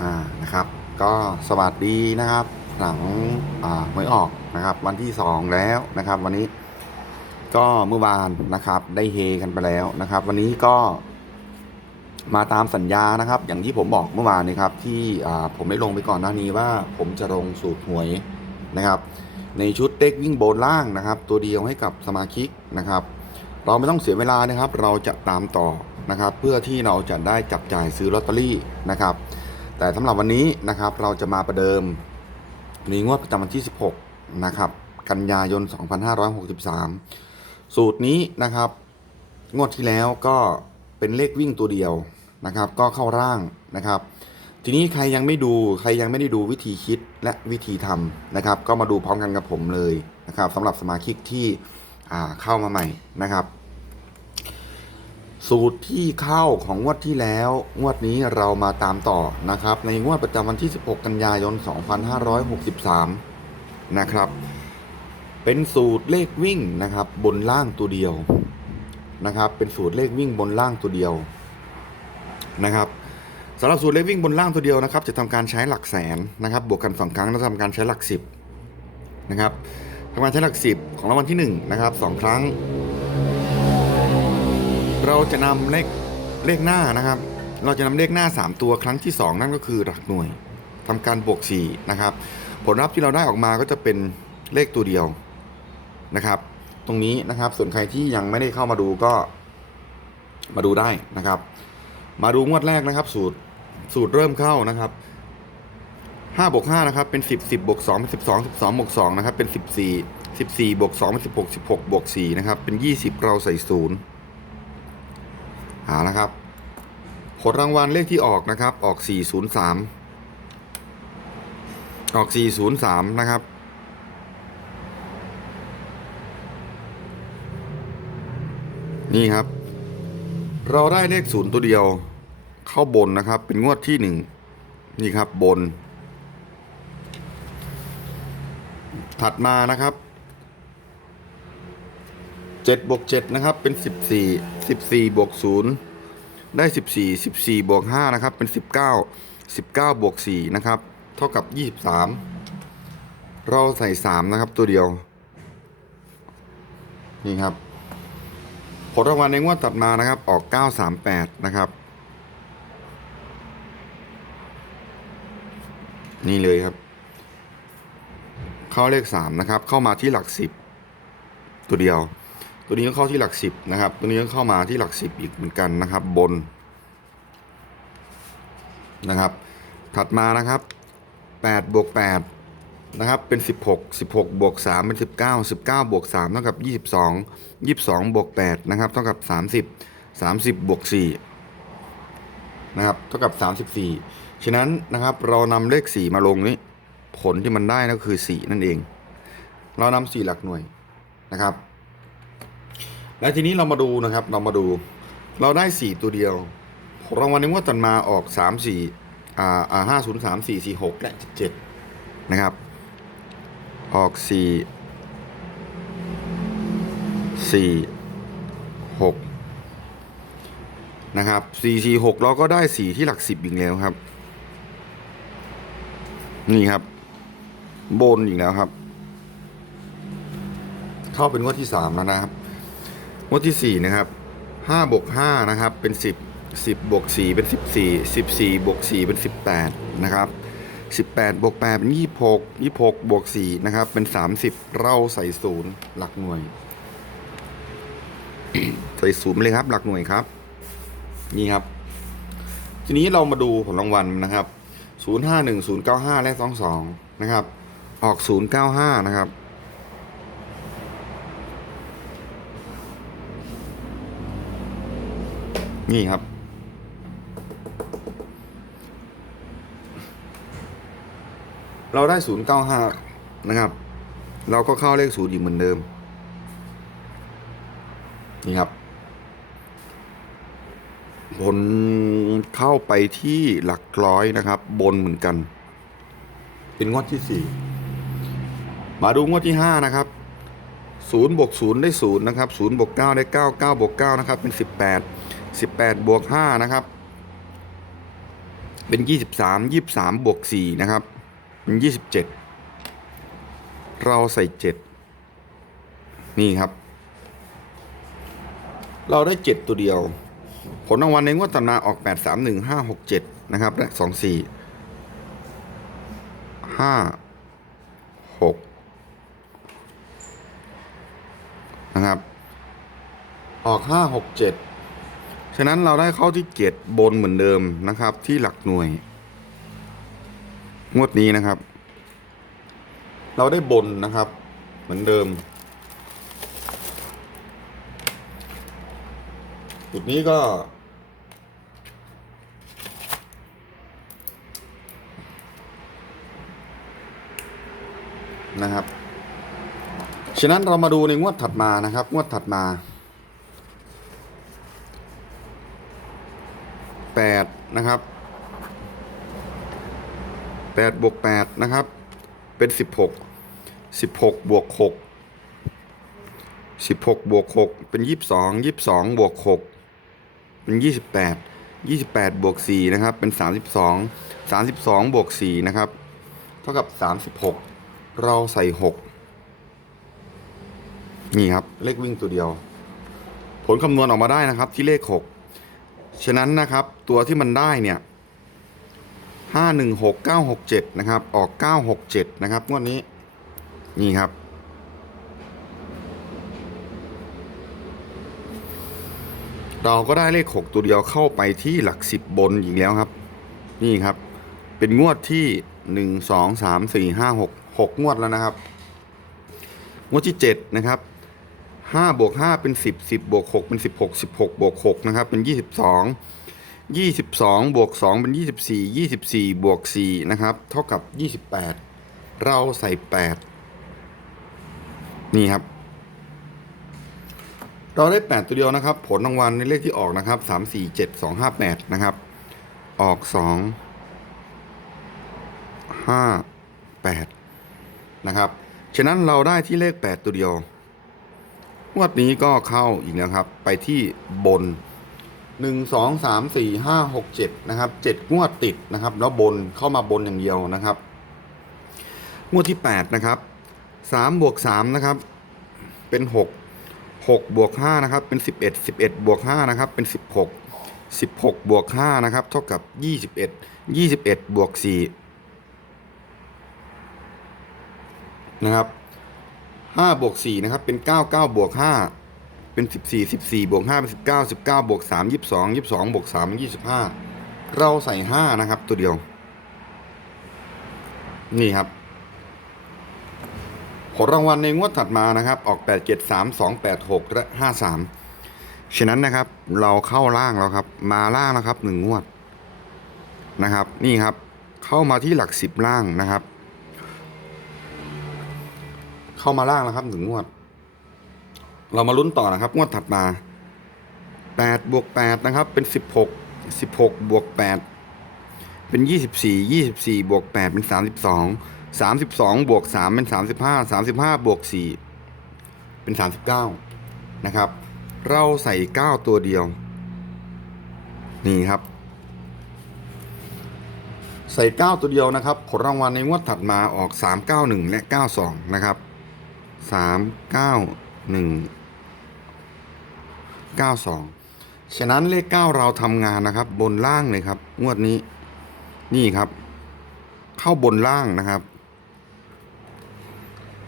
อ่านะครับ ก็สวัสดีนะครับ หลังอ่าหวยออกนะครับ วันที่สองแล้วนะครับ วันนี้ก็เมื่อวานนะครับ ได้เฮกันไปแล้วนะครับ วันนี้ก็มาตามสัญญานะครับ อย่างที่ผมบอกเมื่อวานนี้ครับ ที่อ่าผมได้ลงไปก่อนหน้านี้ว่า ผมจะลงสูตรหวยนะครับ ในชุดเด็กวิ่งโบนล่างนะครับ ตัวเดียวให้กับสมาชิกนะครับ เราไม่ต้องเสียเวลานะครับ เราจะตามต่อนะครับ เพื่อที่เราจะได้จับจ่ายซื้อลอตเตอรี่นะครับ แต่สำหรับวันนี้นะครับเราจะมาประเดิมในงวดประจำวันที่ 16 นะครับ กันยายน 2563 สูตรนี้นะครับ งวดที่แล้วก็เป็นเลขวิ่งตัวเดียวนะครับ ก็เข้าร่างนะครับ ทีนี้ใครยังไม่ดูใครยังไม่ได้ดูวิธีคิดและวิธีทำนะครับ ก็มาดูพร้อมกันกับผมเลยนะครับสำหรับสมาชิกที่เข้ามาใหม่นะครับ สูตรที่เข้าของงวดที่แล้วงวดนี้เรามาตามต่อนะครับ ในงวดประจำวันที่ 16 กันยายน 2563 นะครับ เป็นสูตรเลขวิ่งนะครับ บนล่างตัวเดียวนะครับ เป็นสูตรเลขวิ่งบนล่างตัวเดียวนะครับสำหรับสูตรเลขวิ่งบนล่างตัวเดียวนะครับ จะทำการใช้หลักแสนนะครับ บวกกันสองครั้งแล้วทำการใช้หลักสิบนะครับทำการใช้หลักสิบของรางวัลที่หนึ่งนะครับสองครั้ง เราจะนำเลขเลขหน้านะครับ เราจะนำเลขหน้า 3 ตัวครั้งที่ 2 นั่นก็คือหลักหน่วยทำการบวก4นะครับ ผลลัพธ์ที่เราได้ออกมาก็จะเป็นเลขตัวเดียวนะครับ ตรงนี้นะครับส่วนใครที่ยังไม่ได้เข้ามาดูก็มาดูได้นะครับ มาดูงวดแรกนะครับ สูตรสูตรเริ่มเข้านะครับ5บวก5นะครับเป็น10 10บวก2เป็น12 12บวก2นะครับเป็น14 14บวก2เป็น16 16บวก4นะครับเป็น20เราใส่ศูนย์ หานะครับผลรางวัลเลขที่ออกนะครับ ออก 403 ออก 403 นะครับ นี่ครับ เราได้เลขศูนย์ตัวเดียว เข้าบนนะครับ เป็นงวดที่หนึ่งนี่ครับบน ถัดมานะครับเจ็ดบวกเนะครับ เป็นสิ บสี่สิบสี่บวกศูนย์ได้สิบสี่สิบสี่บวกห้านะครับ เป็นสิบเก้าสิบเก้าบวกสี่นะครับ เท่ากับยี่สิบสามเราใส่สามนะครับ ตัวเดียว นี่ครับ ผลรางวัลในงวดตัดมานะครับ ออก 938 นะครับ นี่เลยครับ เข้าเลข 3 นะครับ เข้ามาที่หลัก 10 ตัวเดียว ตัวนี้ก็เข้าที่หลัก10นะครับ ตัวนี้ก็เข้ามาที่หลัก10อีกเหมือนกันนะครับ บนนะครับ ถัดมานะครับ8บวก8นะครับ เป็น 16 16บวก3เป็น 19 19บวก3เท่ากับ 22 22บวก8นะครับ เท่ากับ 30 30บวก4นะครับ เท่ากับ 34 ฉะนั้นนะครับ เรานำเลข 4 มาลงนี้ ผลที่มันได้ก็คือ 4 นั่นเอง เรานำ4หลักหน่วยนะครับ และทีนี้เรามาดูนะครับ เรามาดู เราได้ 4 ตัวเดียว รางวัลในงวดตัดมาออก 3 4อ่าอ่า5 0 3 4 4 6และ7นะครับ ออก 4 4 6 นะครับ 4 4 6 เราก็ได้ 4 ที่หลัก 10อีกแล้วครับ นี่ครับ บนอีกแล้วครับ เข้าเป็นงวดที่ 3 แล้วนะครับ งวดที่ 4 นะครับ5บวก5นะครับเป็น 10 10บวก4เป็น 14 14บวก4เป็น 18นะครับ18บวก8เป็น26 26บวก4นะครับเป็น 30 เราใส่ศูนย์หลักหน่วย ใส่ศูนย์ไปเลยครับ หลักหน่วยครับ นี่ครับ ทีนี้เรามาดูผลรางวัลนะครับ 051 095 และ 22 นะครับ ออก 095 นะครับ นี่ครับ เราได้095นะครับ เราก็เข้าเลขศูนย์อีกเหมือนเดิม นี่ครับผลเข้าไปที่หลักร้อยนะครับ บนเหมือนกัน เป็นงวดที่สี่มาดูงวดที่ห้านะครับศูนย์บวกศูนย์ได้ศูนย์นะครับศูนย์บวกเก้าได้เก้าเก้าบวกเก้านะครับ เป็นสิบแปด สิบแปดบวกห้านะครับ เป็นยี่สิบสามยี่สามบวกสี่นะครับ เป็นยี่สิบเจ็ดเราใส่เจ็ดนี่ครับ เราได้เจ็ดตัวเดียว ผลรางวัลในงวดต่อมาออกแปดสามหนึ่งห้าหกเจ็ดนะครับและสองสี่ห้าหกนะครับ ออกห้าหกเจ็ด ฉะนั้นเราได้เข้าที่เจ็ดบนเหมือนเดิมนะครับ ที่หลักหน่วย งวดนี้นะครับ เราได้บนนะครับ เหมือนเดิม จุดนี้ก็ นะครับ ฉะนั้นเรามาดูในงวดถัดมานะครับ งวดถัดมา แปดนะครับแปดบวกแปดนะครับ เป็นสิบหกสิบหกบวกหกสิบหกบวกหกเป็นยี่สิบสองยี่สิบสองบวกหกเป็นยี่สิบแปดยี่สิบแปดบวกสี่นะครับ เป็นสามสิบสองสามสิบสองบวกสี่นะครับ เท่ากับสามสิบหกเราใส่หกนี่ครับ เลขวิ่งตัวเดียว ผลคำนวณออกมาได้นะครับ ที่เลขหก ฉะนั้นนะครับตัวที่มันได้เนี่ยห้าหนึ่งหกเก้าหกเจ็ดนะครับ ออกเก้าหกเจ็ดนะครับงวดนี้ นี่ครับ เราก็ได้เลขหกตัวเดียวเข้าไปที่หลักสิบบนอีกแล้วครับ นี่ครับ เป็นงวดที่หนึ่งสองสามสี่ห้าหกหกงวดแล้วนะครับ งวดที่เจ็ดนะครับ ห้าบวกห้าเป็นสิบสิบบวกหกเป็นสิบหกสิบหกบวกหกนะครับเป็นยี่สิบสองยี่สิบสองบวกสองเป็นยี่สิบสี่ยี่สิบสี่บวกสี่นะครับเท่ากับยี่สิบแปดเราใส่แปดนี่ครับเราได้แปดตัวเดียวนะครับ ผลรางวัลในเลขที่ออกนะครับสามสี่เจ็ดสองห้าแปดนะครับ ออกสองห้าแปดนะครับ ฉะนั้นเราได้ที่เลข 8 ตัวเดียว งวดนี้ก็เข้าอีกแล้วครับ ไปที่บน 1 2 3 4 5 6 7 นะครับ 7 งวดติดนะครับ แล้วบนเข้ามาบนอย่างเดียวนะครับ งวดที่ 8 นะครับ3บวก3นะครับ เป็น 6 6บวก5นะครับ เป็น 11 11บวก5นะครับ เป็น 16 16บวก5นะครับ เท่ากับ 21 21บวก4นะครับ ห้าบวกสี่นะครับ เป็นเก้าเก้าบวกห้าเป็นสิบสี่สิบสี่บวกห้าเป็นสิบเก้าสิบเก้าบวกสามยี่สิบสองยี่สิบสองบวกสามยี่สิบห้าเราใส่ห้านะครับ ตัวเดียว นี่ครับ ผลรางวัลในงวดถัดมานะครับ ออกแปดเจ็ดสามสองแปดหกและห้าสามฉะนั้นนะครับ เราเข้าล่างแล้วครับ มาล่างนะครับหนึ่งงวดนะครับ นี่ครับ เข้ามาที่หลักสิบล่างนะครับ เข้ามาล่างแล้วครับหนึ่งงวด เรามาลุ้นต่อนะครับ งวดถัดมาแปดบวกแปดนะครับ เป็นสิบหกสิบหกบวกแปดเป็นยี่สิบสี่ยี่สิบสี่บวกแปดเป็นสามสิบสองสามสิบสองบวกสามเป็นสามสิบห้าสามสิบห้าบวกสี่เป็นสามสิบเก้านะครับ เราใส่เก้าตัวเดียว นี่ครับ ใส่เก้าตัวเดียวนะครับ ผลรางวัลในงวดถัดมาออกสามเก้าหนึ่งและเก้าสองนะครับ สามเก้าหนึ่งเก้าสองฉะนั้นเลขเก้าเราทำงานนะครับ บนล่างเลยครับ งวดนี้ นี่ครับ เข้าบนล่างนะครับ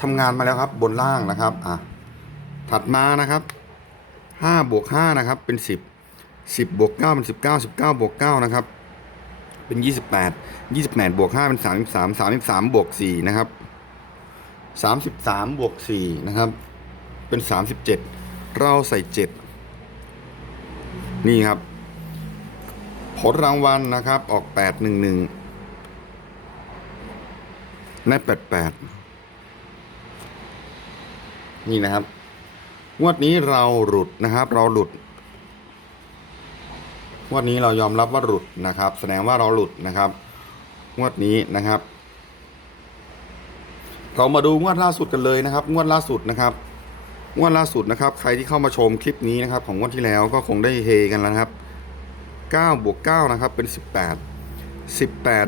ทำงานมาแล้วครับบนล่างนะครับอะถัดมานะครับห้าบวกห้านะครับ เป็นสิบสิบบวกเก้าเป็นสิบเก้าสิบเก้าบวกเก้านะครับ เป็นยี่สิบแปดยี่สิบแปดบวกห้าเป็นสามสิบสามสามสิบสามบวกสี่นะครับ สามสิบสามบวกสี่นะครับ เป็นสามสิบเจ็ดเราใส่เจ็ดนี่ครับ ผลรางวัลนะครับ ออกแปดหนึ่งหนึ่งและแปดแปดนี่นะครับ งวดนี้เราหลุดนะครับ เราหลุดงวดนี้เรายอมรับว่าหลุดนะครับ แสดงว่าเราหลุดนะครับ งวดนี้นะครับ เรามาดูงวดล่าสุดกันเลยนะครับ งวดล่าสุดนะครับงวดล่าสุดนะครับ ใครที่เข้ามาชมคลิปนี้นะครับ ของงวดที่แล้วก็คงได้เฮกันแล้วนะครับ9บวก9นะครับเป็น 18สิบแปด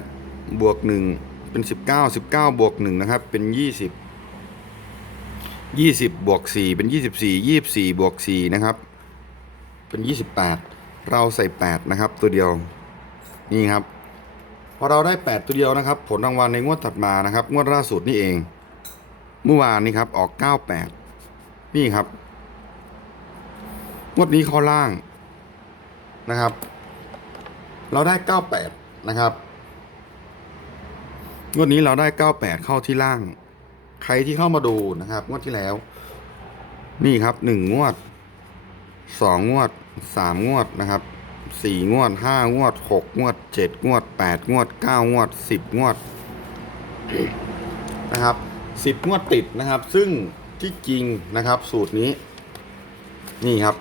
บวกหนึ่งเป็นสิบเก้าสิบเก้าบวกหนึ่งนะครับเป็นยี่สิบยี่สิบบวกสี่เป็นยี่สิบสี่ยี่สิบสี่บวกสี่นะครับเป็นยี่สิบแปดเราใส่แปดนะครับ ตัวเดียวนี่ครับ อเราได้แปดตัวเดียวนะครับ ผลรางวัลในงวดถัดมานะครับ งวดล่าสุดนี่เอง เมื่อวานนี้ครับออกเก้าแปดนี่ครับ งวดนี้เข้าล่างนะครับ เราได้เก้าแปดนะครับงวดนี้เราได้เก้าแปดเข้าที่ล่าง ใครที่เข้ามาดูนะครับ งวดที่แล้ว นี่ครับหนึ่งงวดสองงวดสามงวดนะครับ สี่งวดห้างวดหกงวดเจ็ดงวดแปดงวดเก้างวดสิบงวดนะครับสิบงวดติดนะครับ ซึ่งที่จริงนะครับ สูตรนี้ นี่ครับ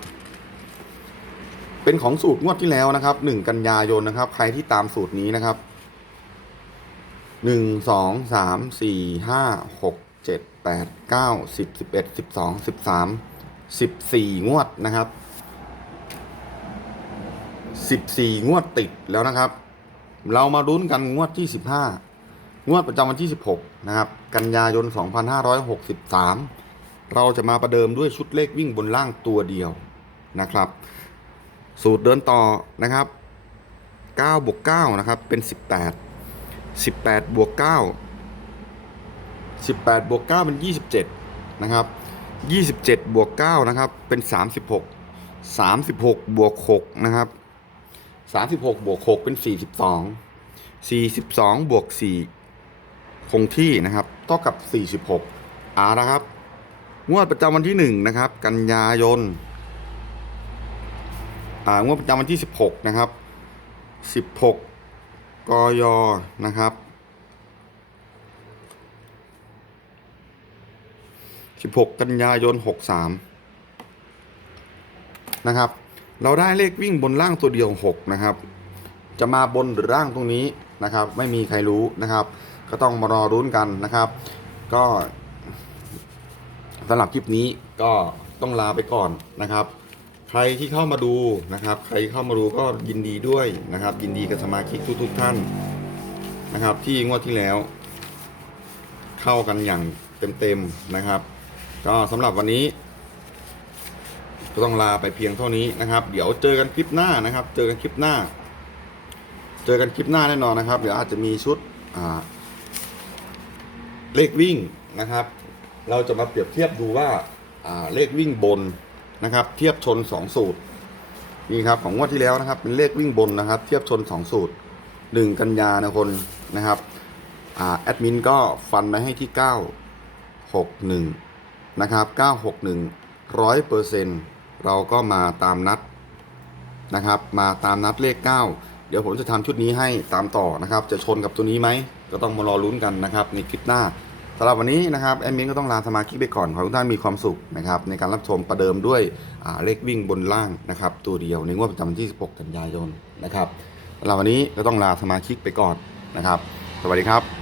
เป็นของสูตรงวดที่แล้วนะครับหนึ่งกันยายนนะครับ ใครที่ตามสูตรนี้นะครับหนึ่งสองสามสี่ห้าหกเจ็ดแปดเก้าสิบสิบเอ็ดสิบสองสิบสามสิบสี่งวดนะครับ สิบสี่งวดติดแล้วนะครับ เรามาลุ้นกันงวดที่สิบห้างวดประจำวันที่สิบหกนะครับ กันยายนสองพันห้าร้อยหกสิบสามเราจะมาประเดิมด้วยชุดเลขวิ่งบนล่างตัวเดียวนะครับ สูตรเดินต่อนะครับ9บวก9นะครับ เป็น 18 18บวก9 18บวก9เป็น 27 นะครับ 27บวก9นะครับ เป็น 36 36บวก6นะครับ 36บวก6เป็น42 42บวก4คงที่นะครับเท่ากับ46อ่านะครับ งวดประจำวันที่1นะครับ กันยายนอ่างวดประจำวันที่16นะครับ16กยนะครับ16กันยายน63นะครับ เราได้เลขวิ่งบนล่างตัวเดียว 6 นะครับ จะมาบนหรือล่างตรงนี้นะครับ ไม่มีใครรู้นะครับ ก็ต้องมารอรุ้นกันนะครับ ก็สำหรับคลิปนี้ก็ต้องลาไปก่อนนะครับ ใครที่เข้ามาดูนะครับ ใครเข้ามาดูก็ยินดีด้วยนะครับ ยินดีกับสมาชิกทุกๆท่านนะครับ ที่งวดที่แล้ว เข้ากันอย่างเต็มๆนะครับ ก็สำหรับวันนี้ ก็ต้องลาไปเพียงเท่านี้นะครับ เดี๋ยวเจอกันคลิปหน้านะครับ เจอกันคลิปหน้า เจอกันคลิปหน้าแน่นอนนะครับ เดี๋ยวอาจจะมีชุดเลขวิ่งนะครับ เราจะมาเปรียบเทียบดูว่าเลขวิ่งบนนะครับ เทียบชน 2 สูตรนี่ครับของงวดที่แล้วนะครับ เป็นเลขวิ่งบนนะครับ เทียบชน 2 สูตร 1 กันยานะคนนะครับอแอดมินก็ฟันมาให้ที่ 961 นะครับ 961ร้อยเปอร์เซ็นต์ เราก็มาตามนัดนะครับ มาตามนัดเลข 9 เดี๋ยวผมจะทำชุดนี้ให้ตามต่อนะครับ จะชนกับตัวนี้ไหม ก็ต้องมารอลุ้นกันนะครับ ในคลิปหน้าสำหรับวันนี้นะครับแอดมินก็ต้องลาสมาชิกไปก่อน ขอทุกท่านมีความสุขนะครับ ในการรับชมประเดิมด้วยเลขวิ่งบนล่างนะครับ ตัวเดียวในงวดประจำวันที่ 16 กันยายนนะครับสำหรับวันนี้ก็ต้องลาสมาชิกไปก่อนนะครับ สวัสดีครับ